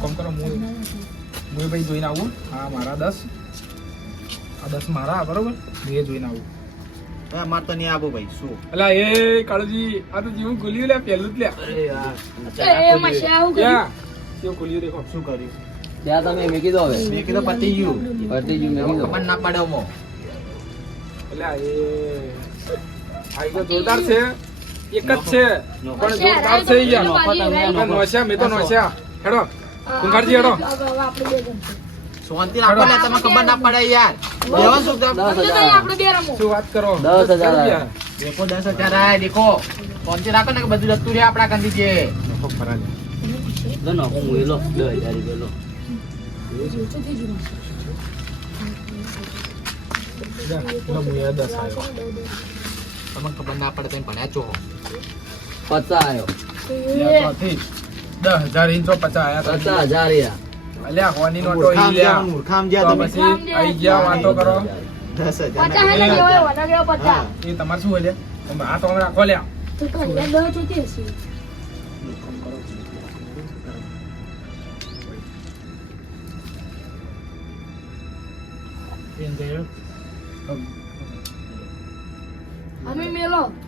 કોમ કરો હું ભાઈ જોઈને આવું. હા મારા 10 આ 10 મારા બરોબર હું એ જોઈને આવું. માર તો નહીં આવો ભાઈ શું અલા એ કાળુજી આ તો જીવું ખુલ્યું લે પહેલું જ લે. અરે યાર એ મશા આવું યા કેવું ખુલ્યું દેખો. શું કર્યું ત્યાં તમે મેકી દો હવે મેં કીધું પતી ગયું પતી ગયું મેકી દો ખબર ના પડે મો અલા એ આ તો જોરદાર છે. એક જ છે પણ જોરદાર છે યાર. નોશ્યા મેં તો નોશ્યા. હેડો કુંભારજી હેડો. શાંતિ રાખો ને તમે ખબર ના પડે યાર લેવા શું શું વાત કરો 10,000 દેખો 10,000 આયા દેખો શાંતિ રાખો ને કે બધું જતું રહે આપણા કંદી છે લો નો હું એલો 10,000 રૂપિયા લો તમને ખબર ના પડે તમે ભણ્યા છો 50 આયો 10,000 ઇંચો 50 આયા 50,000 યાર અલ્યા હોની નોટો ઈ લ્યા. મૂર્ખામ તો જ્યાં તમે પછી આઈ ગયા વાતો કરો. 10,000 હા એ તમારે શું હોય લે આ તો અમે રાખો લ્યા.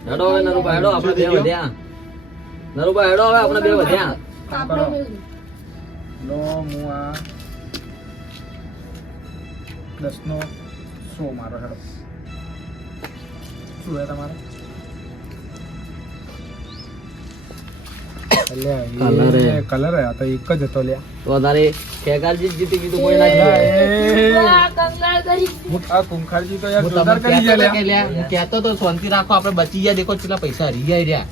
હેડો હવે નરુબા હેડો આપણે બે વધ્યા નરુબા હેડો હવે આપણે બે વધ્યા કામ કરો. લો હું આ 10 નો 100 મારો હેડો. શું હે તમારે? Colour હે. કલર હે આ તો એક જ હતો લ્યા. તો તારે ખેગારજી જીતી ગયું કોઈ ના જીતે આ કુંખારજી તો યાર હું જોરદાર તમને કરી ગયા કહેતો લ્યા. તો કે હું કહેતો તો શાંતિ રાખો આપણે બચી ગયા દેખો કેટલા પૈસા હરી ગયા રહ્યા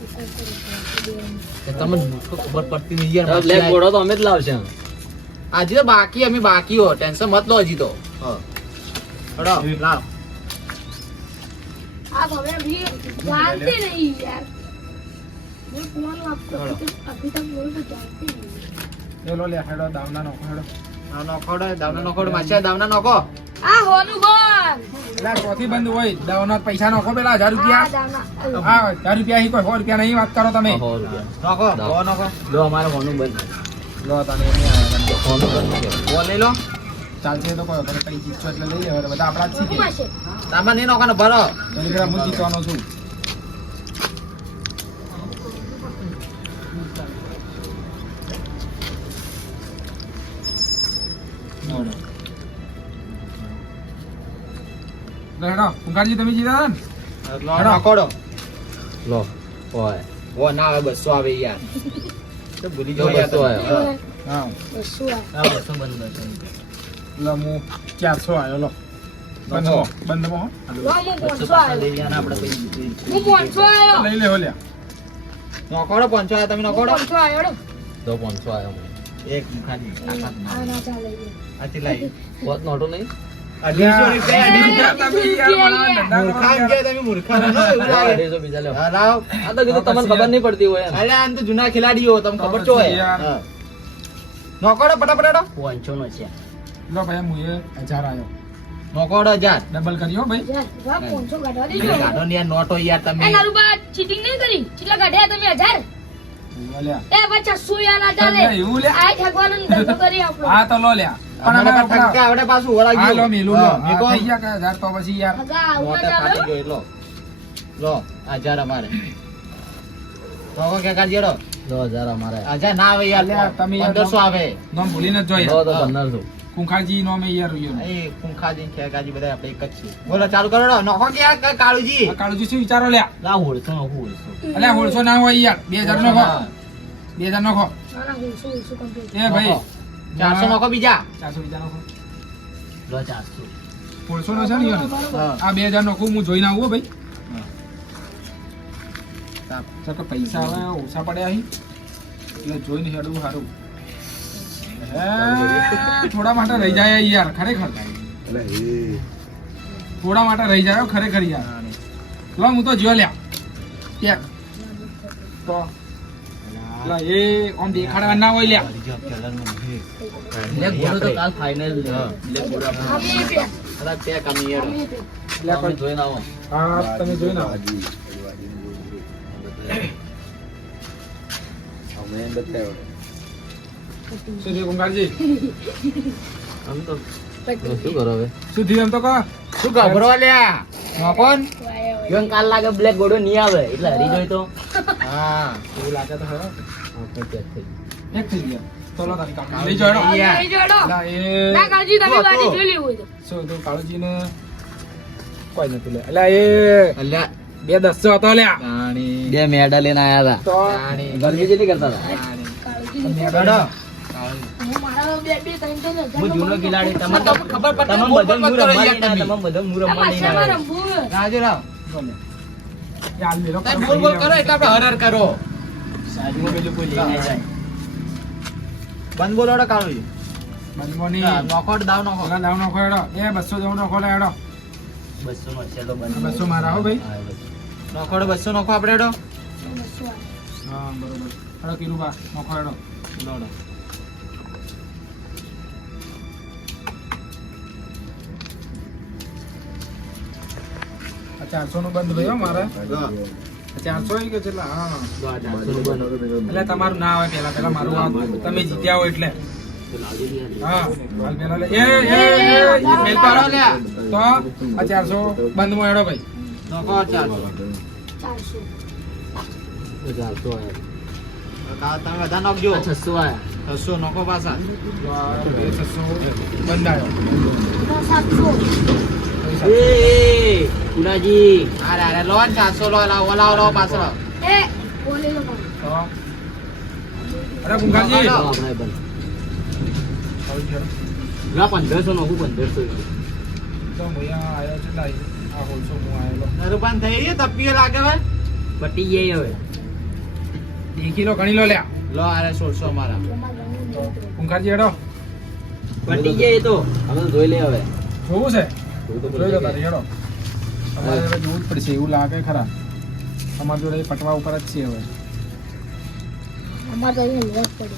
કે તમને ખબર પડતી નહીં યાર બ્લેક પાછી બોર્ડો તો અમે જ લાવશે આજે તો બાકી અમે બાકી હો ટેન્શન મત લો હજી તો હડો લાવ એ લો લ્યા હેડો દાવના નોખો હેડો. નોખોડો દાવના નોખોડો માછા દાવના નોખો એટલે ચોથી બંધ હોય દાવના પૈસા નોખો પેલા 1000 રૂપિયા. હા 1000 રૂપિયા કોઈ 100 રૂપિયા નહીં વાત કરો તમે. 100 રૂપિયા નોખો હો નોખો લો અમારે હોનું બંધ લો તને એમ નહીં આવે. હોનું બંધ હો લઈ લો ચાલશે તો કોઈ કઈ જીતશો એટલે લઈ લેવા બધા આપણા જ છે. તામાં નહીં નોખવાનો ભરો એટલે હું જીતવાનો છું. હેડો કુંભારજી તમે જીતા ને. નોખોડો લો ઓય હો ના આવે 200 આવે યાર તો ભૂલી જો જાવ બસો આયો હા હા 200 બંધ એટલે હું 400 આવ્યો લો. બંધમાં બંધમાં લઈ લે હો લ્યા. નોખોડો 500 આયા તમે નોખોડો તો 500 આયો એક ખાલી તાકાત ના આથી લાઈ પોત નોટો નહીં 250 રૂપિયા તમે યાર મને ધંધા મૂર્ખા કરો કે તમે મૂર્ખા ના હોય એવું લાગે. 250 બીજા લો હા, લાવ. આ તો કીધું તમને ખબર નહીં પડતી હોય એમ અરે આમ તો જૂના ખેલાડીઓ તમને ખબર છો યાર. હા. નોકોડો ફટાફટ 500 નો છે લો ભાઈ હું એ 1000 આવ્યો. નોકોડો 1000 ડબલ કર્યો ભાઈ. ગાડો ને યાર નોટો યાર તમે ચીટિંગ નહીં કરી કેટલા કાઢ્યા તમે 1000 લ્યા. એ બચ્ચા સુયા ના ચાલે એવું લ્યા. આ ઠગવાનો ધંધો કરી આપણો હા તો લો લ્યા. પણ અમને અમે પણ ઠગકા આવડે પાછું હા લો વળાગ્યું. મેલું લો. હા, હા, મેકો. થઈ ગયા કે 1000 તો પછી યાર. હગા આવું નોટે ના ફાટી ચાલે ગયો લો 1000 અમારે નોકો કે કાઢીડો 2000 અમારે 1000 ના આવે યાર અલ્યા, તમે યાર 1500 આવે નામ ભૂલીને જ લો જોઈ. તો 1500 કુંખારજી નો મે યાર રહ્યો. એ કુંખાજી ખેગાજી બધા આપણે એક જ છે બોલો ચાલુ કરો નોકો કે આ કાળુજી આ કાળુજી શું વિચારો લ્યા. ના હોળસો નો હોળસો અલ્યા 150 ના હોય યાર 2000 નો ખો. 2000 નો ખો. ના ના હું શું કમ્પ્લીટ એ ભાઈ 400 નોકો બીજા 400 બીજા નો ખો. લો 400 150 નો છે ને યાર. હા આ 2000 નો ખો હું જોઈને આવું હો ભાઈ. હા. તો કે પૈસા હવે ઓછા પડ્યા અહીં એટલે જોઈને હેડવું સારું. થોડા માટે રહી જાય યાર ખરેખર. થોડા માટે રહી જાય ખરેખર યાર. લો હું તો જોઈ લ્યા. એક તો લા એ ઓમ દેખાડવા ના હોય લ્યા. બ્લેક બોર્ડ તો કાલ ફાઇનલ બ્લેક બોર્ડ આપણે અરે તે કામી યાર લ્યા કોઈ જોઈને આવો હા તમે જોઈને આવો. શું થયું કુંભારજી? આમ તો શું કરો હવે? શું થયું એમ તો કહો. શું ગભરો લ્યા? નોકોન? કેમ કાલ લાગે બ્લેક ગોડો નહીં આવે એટલે હરી જોઈ તો હા. એવું લાગે તો ખરો. આપણે પેક થઈ ગયું. એક થઈ ગયા. ચલો તારી કાકા લઈ જાઓ હેડો. લઈ જાઓ હેડો. અલા, એ ના કાળજી તમે શું ગાડી હતું? જોઈ લેવું હોય તો. શું હતું કાળુજીને કોઈ નતું લે. અલા એ અલ્યા 210 હતો લ્યા. તાણી. બે મેડા લઈને આયા તો તાણી. ગરમી જેટલી કરતા હતા કાળજી નહીં. હેડો. હું મારા બે ત્રણ ત્રણ હજાર હું જૂનો ખિલાડી મને તો ખબર પડતી તમામ બોલ બધા બોલ હું કરો રમવા યાર લઈને તમે. તમામ બધા હું આ રમવા લઈને પાછળમાં આવ્યો. રમવું. રાજો રાવ. બોલે. યાર મેરો તમે બોલ બોલ કરો એટલે આપણે હર હર કરો. સાઈડમાં પેલું કોઈ લઈને જાય બંધ બોલોડો કાળુજી. બનવાની. નોકોટ દાવ નોખો. ઓલા લાવ નાખો હેડો. એ 200 જેવું નાખો લે હેડો. 200 મળશે તો બંધ 200 મારા હો ભાઈ. નોખોડો 200 નોખો આપણે હેડો. હા બરોબર. હેડો કિરુબા નાખો હેડો. લોડો. આ 400 નું બંધ ભાઈ હો મારે. 400 કે કેટલા? હા. તો આ 400 નું બંધ એટલે તમારું ના આવે પેલા મારું આવે. તમે જીત્યા હો એટલે. હા હાલ પેલા લે. એ મેલ પાડો લ્યા. તો આ 400 બંધ માં હેડો ભાઈ. નોખો 400. 400. 400 આયા તમે બધા નોખજો. આ 600 આયા 600 નોખો પાછા. તો આ 600 બંધ આવ્યો. 700. એ પુનાજી અરે અરે લો ને 400 લો લાવો લાવો લાવો પાછળ. એ બોલે લો પણ. તો અરે ગુંગાજી. તો આપણે બંધ ના 1500 નો હું 1500 તો મોયા આયો છે લાઈ. આ હોલસો હું આયેલો. નરુપાન થઈ રહી તપીએ લાગે હવે. પટી જાય હવે 1 કિલો ગણી લો લ્યા. લો અરે 1600 મારા. ગુંગાજી હેડો. પટી જાય એ તો અમે તો જોઈ લે હવે જોવું છે? જોઈ તો જોઈ લો પડી તારી હેડો. અમારે હવે જોવું જ પડશે એવું લાગે ખરા. અમારી જોડે પટવા ઉપર જ છે હવે. અમારે તો અહીંયા લેવા જ પડે.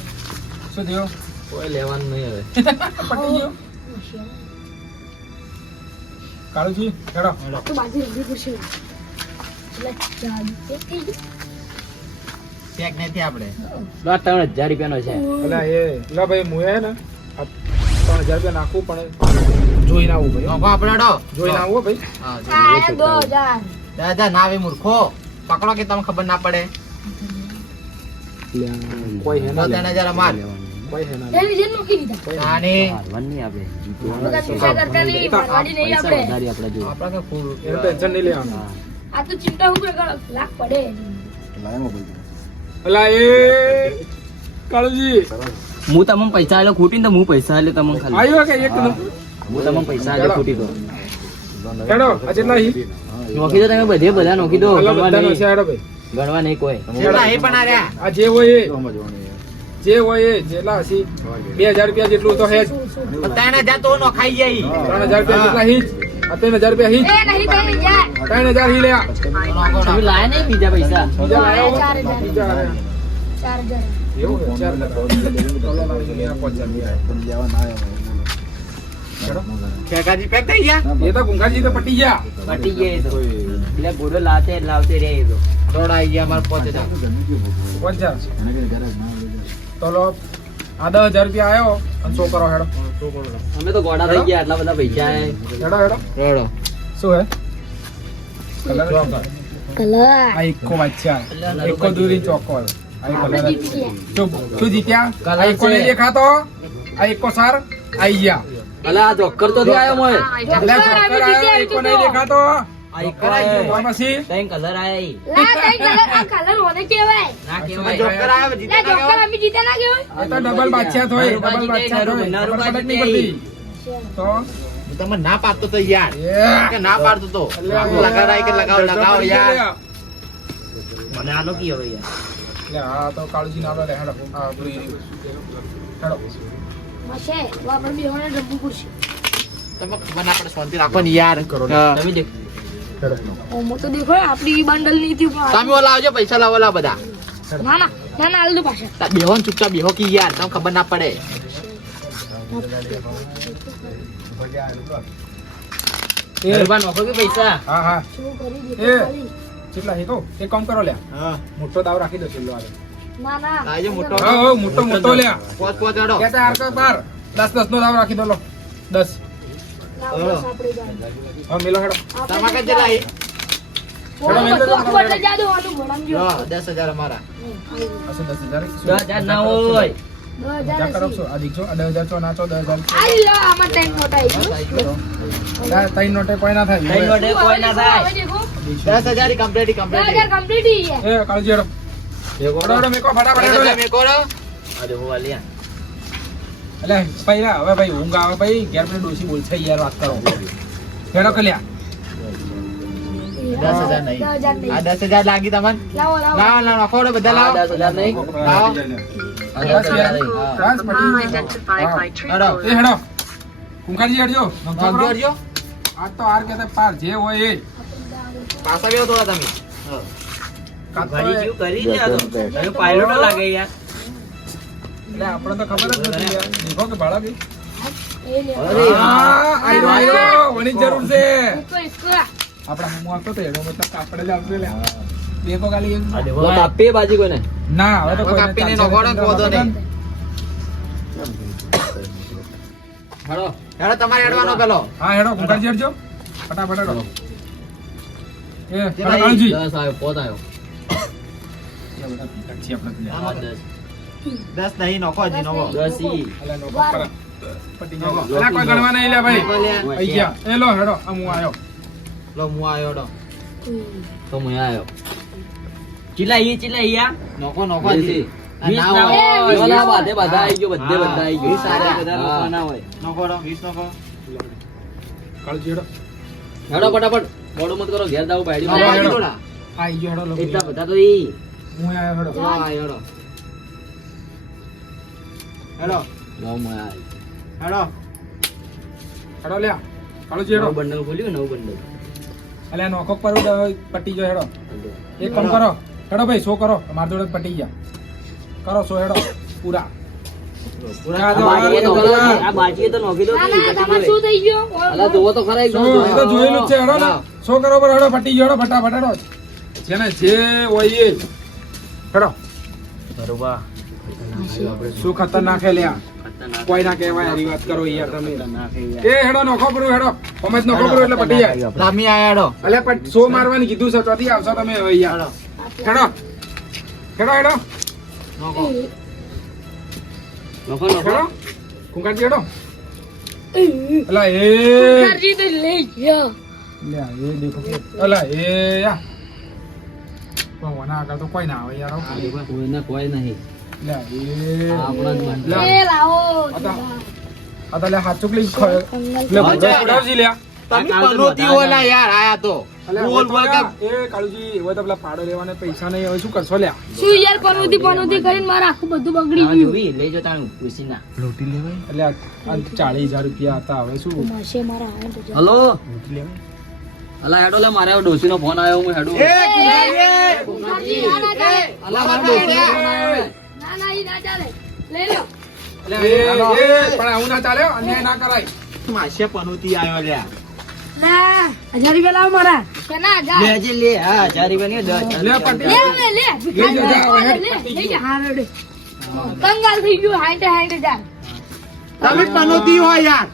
શું થયું? કોઈ લેવાનું નહીં હવે પટી ગયો. કાળુજી હેડો. તો બાજી રમવી પડશે. એટલે જાદુ એક થઈ ગયું. ચેક નથી આપણે. લો 3000 રૂપિયાનો છે અલા એ લા ભાઈ મુએ હે ને આ 3000 રૂપિયા નાખું પણ જોઈને આવું ભાઈ. નોખો આપણે હેડો. જોઈને આવું હો ભાઈ. હા આ 2000. દાદા ના આવે મૂર્ખો. પકડો કે તમને ખબર ના પડે. કોઈ હે ના લે. 3000 અમાર. કોઈ હે ના લે. એની જેમ મૂકી દીધા. નાની. હારવાનું નહીં આપણે બધા ચિંતા કરતા નહીં, મારવાડી નહીં પૈસા આપણે. વધારી આપણે જો આપણે તો ફૂલ એનું ટેન્શન નહીં લેવાનું. આ તો ચિંતા હું કરે લાખ પડે. અલા એ કાળુજી હું તમને પૈસા આલ્યો ખોટી ને તો હું પૈસા આલ્યો તમને ખાલી આવ્યો કે એક હું તમને પૈસા આલ્યો ખોટી તો હેડો આ જેટલા હી નોખી દો તમે બધે બધા નોખી દો અલા ગણવા બધાનો નહીં છે હેડો ભાઈ. ગણવા નહીં કોઈ જેટલા એ પણ આર્યા. આ જે હોય એ જે હોય એ જેટલા હસી 2000 રૂપિયા જેટલું તો હે જ. 3000 તો નોખાઈ જાય. 3000 રૂપિયા જેટલા હી જ. આ 3000 રૂપિયા હી જ. એ નહીં તો નહીં યાર. 3000 હી લે આ. નોખો તમે લાયા નહીં બીજા પૈસા બીજા લાયો હો? 4000. બીજા લાયો. 4000. એવું છે? ચાર લાયો. ચલો લાવી આ 5000 હેડો. ખેકાજી પેક થઈ ગયા. એ તો ગુંગાજી તો પટી ગયા. પટી ગયા એ તો એટલે ગોડો લાવતે રે એ તો દોડાઈ ગયા અમાર 5000. 50. તો લો આ 10000 રૂપિયા આયો અને શું કરો હેડો. અમે તો ગોડા થઈ ગયા આટલા બધા પૈસા આયા. હેડો હેડો. રોડો. શું હે? Colour colour. આ એકો વાચ્યા. એકો દૂરી ચોકો હે. આ એક આપણે કલર જીતી ગયા. ચૂપ. શું જીત્યા? કલર આ એકો છે. નહીં દેખાતો. આ એકો સાર આઈ ગયા. અલા આ જોકર તો થી આયો મોય એટલે ચોક્કર આયો, એકો નહીં દેખાતો. આ એક આયો ફાર્મસી. કઈ કલર આયા ઈ લા કઈ કલર આ કલર હોને કેવાય. ના તમે કેવાય જોકર આવ્યો જીતે લા ના જોકર ગયો. અમે જીતે ના કેવાય. આ તો ડબલ બાદશાહ થોય. ડબલ બાદશાહ થોય. નરું ખબર બાજી નહીં પડતી. તો હું તમને ના પાડતો તો યાર. યા. કે ના પાડતો તો. લગાડાય કે લગાવ યાર. મને આલો કી હવે યાર લે આ તો કાળજી ના લે હેડો. આ પૂરી હેડો. મશે આપણે બેહોને રમવું પડશે. તમે ખબર ના પડે શાંતિ રાખો ને યાર. હા. તમે દેખ હેડો. ઓમો તો દેખો આપણી બંડલ ની હતી પણ તમે ઓલા આવજો પૈસા લાવો ઓલા બધા. ના ના ના ના આલદો પાછા. તા બેહો ને ચૂપચાપ બેહો કી યાર. તમને ખબર ના પડે. એ ગરબા નોખો કે પૈસા હા હા શું કરી એ. દે ખાલી. કેટલા હે તો એક કામ કરો લ્યા. હા. મોટો દાવ રાખી દો છેલ્લો આવે. ના ના આજે મોટો હા મોટો મોટો લ્યા પોચ પોચ હેડો કેતા હાર કર બાર 10 નો દાવ રાખી દો લો 10 ના, બસ આપણે જાય. હા મિલો હેડો તમારે કેટલા આવી હેડો મેલ દો તો ઉપર જાદુ આનું ભણમજો. લો 10,000 અમારા અસે 10,000 10,000 ના હોય. 10,000 જા કરો છો આ દીકરો 10,000 છો નાચો 10,000 આઈ લો આમાં ટેન મોટા આવી ગયું. ના તઈ નોટે કોઈ ના થાય તઈ નોટે કોઈ ના થાય. હવે દેખો 10,000 કમ્પ્લીટ 10,000 complete ही है. એ કાળજી હેડો હેડો હેડો મેકો ફટાફટ હેડો લે. મેકો રો અરે હોવા લ્યા. અલે પૈરા હવે ભાઈ ઊંઘ આવે ભાઈ ઘેર પેલી ડોશી બોલશે યાર વાત કરો હેડો કલ્યા 10,000 નહીં 10,000 નહીં. આ 10,000 લાગી તમને લાવો લાવો લાવો લાવો નાખો રો બધા લાવો 10,000 નહીં. લાવો બસ યાર બસ પટી હેડો એ હેડો કુંકાજી હેડજો નોંધો કરજો આ તો આર કે પાર જે હોય એ પાછા બેહો થોડા તમે કાં તો ઘડી જેવું કરી દે આ તો. હવે પાયલોટો લાગે યાર. એટલે આપણે તો ખબર જ નથી યાર દેખો કે ભાડા બી એ લે હા આયો વણી જરૂર છે इसको આપડા હું આવતો તો એનો મતલબ કાપડે જ આવશે લે દેખો ખાલી એક અરે હોવા કાપીએ બાજી કોઈને. ના હવે તો કોઈ કાપીને નોખો ને કોદો નહીં હાલો. હેડો તમારે હેડવાનો પેલો હા હેડો કુંકાજી હેડજો ફટાફટ હેડો એ કેટલા કાળજી 10 આવ્યો, પોત આવ્યો. આમાં 10. 10 નહીં નોખો હજી નોખો 10 ઈ. અલા નો પકડ પટી ગયો અલા કોઈ ગણવા નહીં લે ભાઈ આઈ ગયા એ લો હેડો આ હું આયો લો હું આયો હેડો તો હું આવ્યો. ચીલા ઈ નોખો નોખો વીસ હજી ઈ. આ 20 ના ના હોય. હોય. વીસ ના ઓલા બધે બધા આવી ગયો, બધે હા. બધા આવી ગયો. 20 આ બધા નોખવા ના હોય. નોખો રો 20 નોખો કાળજી હેડો હેડો ફટાફટ. મોડું મત કરો, ઘેર દાવું પાડી. હા, નોખો હેડો. થોડા. આઈ ગયો હેડો લો એટલા બધા તો ઈ. હું આયો હેડો લો આ હેડો હેડો હું આવ્યો. હેડો હેડો લ્યા કાળજી હેડો નવું બંડલ ખોલ્યું, નવું બંડલ. અલ્યા નોખો પર પટી ગયો હેડો એક કામ કરો હેડો ભાઈ શો કરો માર જોડે જ પટી ગયા કરો શો હેડો પૂરા પૂરા આ તો બાજીએ તો આ ખરા, આ બાજીએ તો નોખી દો ના તી, ના પછી તમારે જોડે. શું થઈ ગયો અલા જોવો તો ખરા એકદમ શો એ તો જોયેલું જ છે હેડો ને હા. શો કરો પર હેડો પટી ગયો હેડો ફટાફટ હેડો જેને જે હોય એ હેડો બરોબર. શું ખતરનાક હે લ્યા ખતરનાક. કોઈ ના કહેવાય હારી વાત કરો યાર તમે ખતરનાક છે યાર. એ હેડો નોખો પર હેડો અમે જ નોખો પર એટલે પટી જાય રામી આયા હેડો અલ્યા પણ શો મારવાની કીધું છે ત્યાંથી આવશો તમે હવે યાર હેડો હેડો હેડો હેડો નોખો નોખો, નોખો. હેડો કુંકાજી હેડો અલા એ કરજી તો લઈ ગયો લ્યા એ દેખો અલા એ યા પણ વના આગળ તો કોઈ ના આવે યાર આવું. કોઈને કોઈ નહીં. લ્યા એ આપણા જ માં. લ્યા. એ લાવો આ તો લ્યા હાથ ચૂકલી લે હા, બધા ઉડાવજી લ્યા તમે આ કાલ તો પનોતી બધા ઓલા યાર આયા તો અલ્યા બોલ બોલ લ્યા, કે એ કાળુજી હવે તો પેલા પાડો લેવાને પૈસા નહીં હવે શું કરશો લ્યા શું યાર પનોતી કરીને મારા આખું બધું બગડી આ ગયું જોવી, લઈ જો તાણું, પૂછી ના. લોટી લેવાય એટલે આ 40,000 રૂપિયા હતા હવે શું માસે મારા આયા તો જા. હલો. રોટી લેવાય? અલા હેડો લે, મારે ડોશીનો ફોન આવ્યો, હું હેડું. કરજી, ના ના ચાલે અલા મારે ડોશીનો ફોન આવ્યો. ના ના ઈ ના ચાલે લઈ લો અલ્યા, એ પણ આવું ના ચાલે હો, અન્યાય ના કરાય માસે પનોતી આયો લ્યા ના 1000 રૂપિયા લાવો મારા કેના લે જે લે, હા, 1000 રૂપિયા નહીં, 10,000 લે પટી. લે હવે લે ભિખારી લઈ જા, લે, હવે લે, લઈ જા હા રેડે કંગાલ થઈ ગયું 60 હજાર તમે પનોતી હોય યાર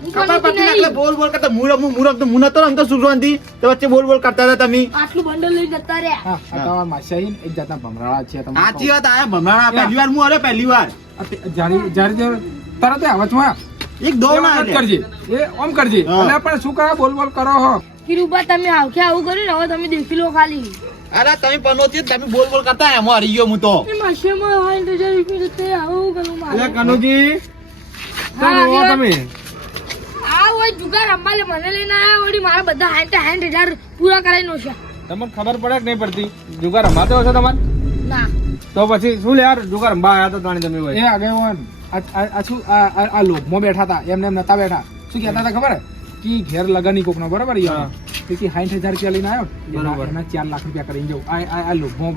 હું કપા પનોતી પતિ નહીં. એટલે બોલ બોલ કરતા મુરમ તો મુનત તો રમતો સુરવાંતી તો વચ્ચે બોલ બોલ કરતા હતા તમે આટલું બંડલ લઈ જતા રહ્યા હા આ તમારા માસી આવીને એક જાતના ભમરાળા છે તમે સાચી વાત આયા ભમરાણા પહેલી વાર હું અરે પહેલી વાર જ્યારે જ્યારે તરત આવે છું એક દો ના એમ કરજે એ ઓમ કરજે હા. અને પણ શું કરો બોલ બોલ કરો હો કિરુબા તમે આવખે આવું કર્યું ને હવે તમે દેખી લો ખાલી અરે તમે પનોતી તમે બોલ બોલ કરતા એમાં હરી ગયો હું તો એ માસેમાં 60,000 રૂપિયા જતે આવું કરું મારે કનુજી હા, તમે આગળ. તમે આ હોય જુગાર રમવા લે મને લઈને આયા વળી મારા બધા 60,000 પૂરા કરાવી નો છે તમને ખબર પડે કે નહીં પડતી જુગાર રમાતો હશો તમારે ના તો પછી શું લે યાર જુગાર રમવા આવ્યા હતા તાણી તમે એ આગેવાન આ શું આ લોભમાં બેઠા હતા એમને એમ નતા બેઠા શું કહેતા હતા ખબર કે ઘેર લગની કોક નો બરાબર યાર કે 60,000 રૂપિયા લઈને આવ્યો બરાબર એના 4 લાખ રૂપિયા કરીને જવું આ લોભમાં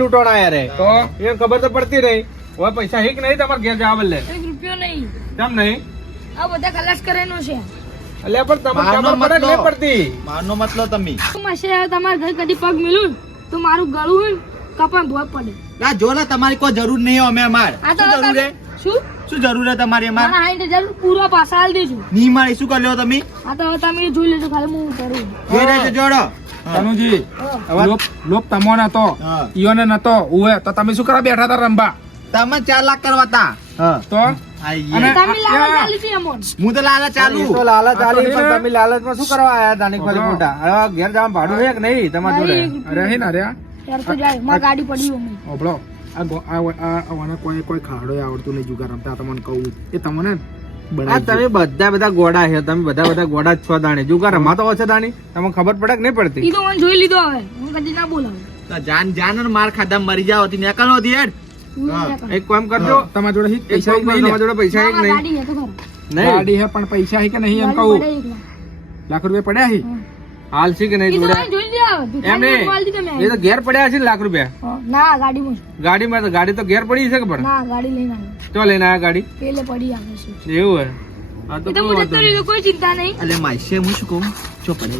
લૂંટોણા યાર તો એ ખબર તો પડતી નહીં હવે પૈસા હિક નહીં તમારે ઘેર જવા બદલે 1 રૂપિયો નહીં કેમ નહીં આ બધા ખલાસ કરેનો છે એટલે પણ તમને મારનો ખબર પડે કે મતલબ. નહીં પડતી મારનો મતલબ તમે માસે તમારા ઘર કદી પગ મિલું તો મારું ગળું હોય ને કપાળ ભોય પડે ના જો ને તમારી કોઈ જરૂર નહીં અમે અમાર આ તો શું જરૂર તમે- હે શું શું જરૂર હે તમારી અમાર મારા 60,000 પૂરા પાછા આલી દેજો નહીં મારી શું કરી લ્યો તમે આ તો હવે તમે જોઈ લેજો ખાલી હું કરું જોઈ રહેજો જોડો તનુજી હા. લોક તમો નતો હા. ઈયોને નતો ઉવે તો તમે શું કરવા બેઠા હતા રંબા તમે 4 લાખ કરવા તા હા તો આઈ અને ગયા. તમે લાવા ચાલી હતી અમોન હું તો લાલા ચાલુ તો લાલચ આ તો આલી પણ એને- તમે લાલચમાં શું કરવા આયા હતા ની ખોલી ખોટા હવે ઘેર જવાનું ભાડું છે કે નહીં તમારા જોડે અરે હે ના રે યાર તો જાય મારી ગાડી પડી અમે ઓબળો આ કોઈ ખાડો આવડતું નહીં જુગાર રમતા તમને કહું એ તમને આ તમે બધા ગોડા છે તમે બધા ગોડા જ છો દાણી જુગાર રમાતો હોય છે દાણી તમને ખબર પડે કે નહીં પડતી ઈ તો મને જોઈ લીધો હવે હું કદી ના બોલાવું તો જાન જાન અને માર ખાધા મરી જાવ હતી નીકળો હતી હેડ હું હા. ના કરું. એક કામ કરજો તમારા જોડે હી એક પૈસા કામ હી કરો, નહીં તમારા જોડે પૈસા છે કે મારા નહીં ગાડી છે તો ખરા. નહીં ગાડી હે પણ પૈસા હી કે નહીં એમ ગાડી કહું પડે એકલા. લાખ રૂપિયા પડ્યા હી હા. હાલ છે કે નહીં ઈ તો જોડે મને જોઈ લીધા હવે. એમ ભિખારી નહીં માલ દીધો મેં. એ તો ઘેર પડ્યા છે ને લાખ રૂપિયા હા. ના ગાડીમાં છે. ગાડી તો ઘેર પડી છે કે પણ ના ગાડી લઈને આવ્યો ચો લઈને આયા ગાડી પેલે પડી આવે છે એવું હે હા તો એ તો કોઈ હું વાંધો જતો નહીં. રહ્યો કોઈ ચિંતા નહીં એટલે માસે હું શું કહું ચો પડે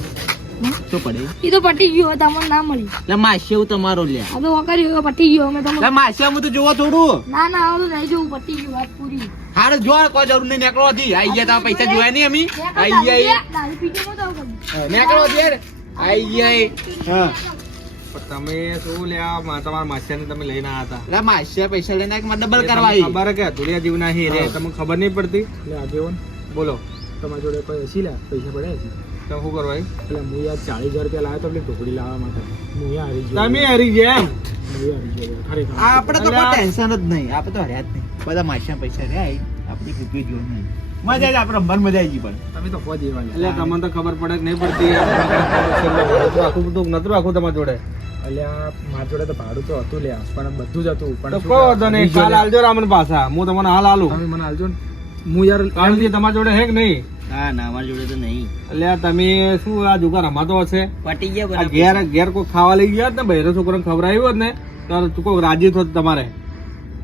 ચો પડે ઈ તો પટી ગયો તમને ના મળી એટલે માસે હું તમારો લે આ તો વકરી ગયો પટી ગયો અમે તમને એટલે માસે હું તો જોવો થોડું ના ના આવું નહીં જોવું પટી ગયું વાત પૂરી હારે જો કોઈ જરૂર નહીં નીકળો હતી આઈ ગયા તા પૈસા જોયા નહીં અમી આઈ ગયા દારૂ પીધો નતો આવું કર્યું. નીકળો હતી યાર આઈ ગયા હા પણ તમે શું લ્યા તમારા માસિયાને તમે લઈને આયા હતા એટલે માસે પૈસા લઈને એક માં ડબલ એ કરવા તમને આવી ખબર હે કે અધૂરિયા જીવના હી રે હા. તમને ખબર નહીં પડતી એટલે આગેવન બોલો તમારા જોડે કોઈ હસી લે પૈસા પડ્યા છે તો શું કરવા એટલે હું યાર 40,000 રૂપિયા લાવ્યો તો પેલી ઢોકળી લાવવા માટે હું યાર હારી ગયો તમે હારી ગયા એમ હું યાર હારી ગયો ખરેખર આપણે તો એટલે કોઈ આ- ટેન્શન જ નહીં આપણે તો હર્યા જ નહીં બધા માસે પૈસા રહ્યા આપણી રૂપિયા જોર નહીં મજા આવી આપણે રમવાનું મજા આવી ગઈ પણ તમે તો ફોજ એવા લે. એટલે તમને તો ખબર પડે કે નહીં પડતી આખું બધું નતું આખું તમારા જોડે એટલે આ મારા જોડે તો ભાડું તો હતું લે પણ બધું જ હતું પણ તો શું કહો કહેવાય, તો નહીં બીજો કાલ લે. આલજો રામન પાછા હું તમને હાલ આલું તમે મને આલજો ને હું યાર કાલથી તમારા જોડે હે કે નહીં ના ના અમારી જોડે તો નહીં એટલે આ તમે શું આ જુગાર રમાતો હશે પટી ગયા આ બરાબર ઘેર કોઈ ખાવા લઈ ગયા હોત ને બહેરો છોકરાને ખવડાવ્યું હોત ને તો તું કોઈ રાજી થોત તમારે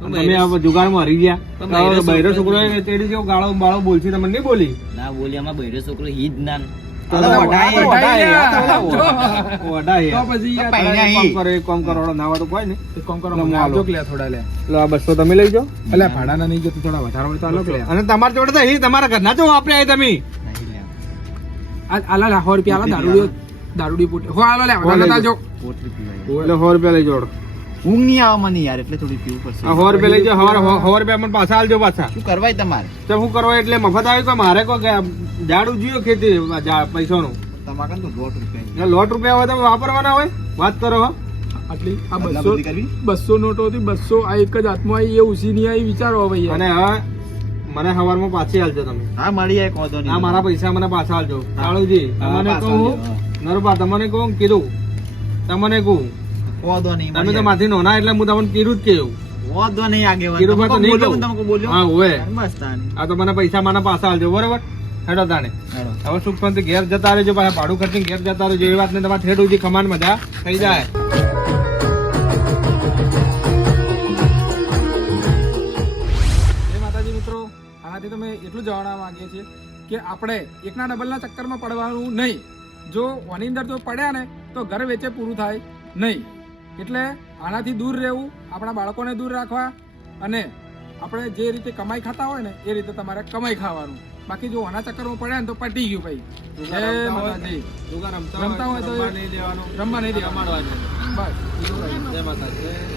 તમે આ જુગારમાં હરી ગયા બહેરો તો બહેરો છોકરો છોકરો હોય તેડી જેવો ગાળો બાળો બોલશી તમને નહીં બોલી ના બોલી આમાં બૈરો છોકરો હિજ ના તો અરે વઢાય, વઢાય. તો પછી યાર પૈણા એક કામ કરો, એક કામ કરો, ના હોય તો કોઈ નહીં. એક કામ કરો એટલે મને હું આપજો આલું. કે લે થોડા લે લો આ 200 તમે લઈ જાઓ એટલે ભાડાના નહીં જતું થોડા વધારે હોય તો આલો કે લે અને તમારા જોડે તો હી તમારા ઘરના જો વાપરે આય તમે આલા લે 100 રૂપિયા આલો દારૂડી પોટી હો આલો લે વધારે તાજો એટલે 100 રૂપિયા લઈ જાઓ ઊંઘ નહીં આવે મને યાર એટલે થોડી પીવું પડશે આ 100 રૂપિયા લઈ જાઓ 100 રૂપિયા મને પાછા આલજો પાછા શું કરવાય તમારે તો શું કરવા એટલે મફત આવી કોઈ મારે કોઈ ઝાડું જોયું ખેતી પૈસાનું તમારે તો 100 રૂપિયા એટલે લોટ રૂપિયા હોય તો વાપરવાના હોય વાત કરો હો આટલી આ બદલા 200 બદલી કરવી? 200 નોટો હતી 200 આ એક જ હાથમાં આવી એ ઉસી નહીં આવી વિચારો હવે યાર અને હવે મને સવારમાં પાછી આલજો તમે હા મળી જાય કોતો નહીં આ મારા પૈસા મને પાછા આલજો કાળુજી હા, તમને પાછા કહું આલજો, નરુબા તમને કહું કીધું તમને કહું કોતો નહીં તમે તો માથી નોના એટલે હું તમને કીધું જ કહ્યું કોતો નહીં આગેવાન કીધું તો નહીં કહું. તમે બોલ્યો હા હોય બસ તાની આ તો મને પૈસા મને પાછા આલજો બરોબર હેડો તાણે હેડો. હવે સુખ શાંતિ ઘેર જતા રહેજો પાછા ભાડું ખર્ચીને ઘેર જતા રહેજો એ વાત ને તમારે ઠેઠ સુધી ખમાન મજા થઈ જાય જય માતાજી મિત્રો આનાથી તમે એટલું જણાવવા માંગીએ છીએ કે આપણે એકના ડબલના ચક્કરમાં પડવાનું નહીં જો ઓની અંદર જો પડ્યા ને તો ઘર વેચે પૂરું થાય નહીં એટલે આનાથી દૂર રહેવું આપણા બાળકોને દૂર રાખવા અને આપણે જે રીતે કમાઈ ખાતા હોય ને એ રીતે તમારે કમાઈ ખાવાનું બાકી જો આના ચક્કરમાં પડ્યા ને તો પટી ગયું ભાઈ જય માતાજી જુગાર રમતા હોય તો રમવા નહીં દેવાનું રમવા નહીં દેવાનું રમાડવાનું બસ બીજું કંઈ નહીં. જય માતાજી